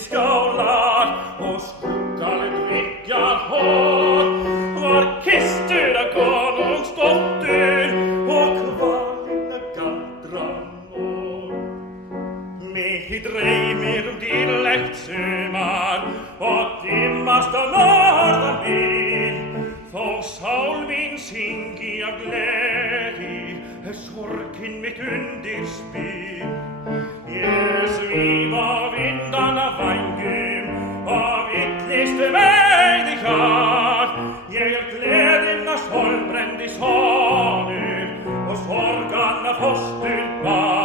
skålar och skuggar drickar hårt. Var kistur av konungsdotter och kvalna galdranor. Med drej med dillekt sumar och dimmast av norra bil. För Saul min singiga glädje är sorgen mitt underspel. Sviva vindarna vangum av ytterligste vägdikar. Glädjen av solbränd i sanu och sorgarna förstyrd bar.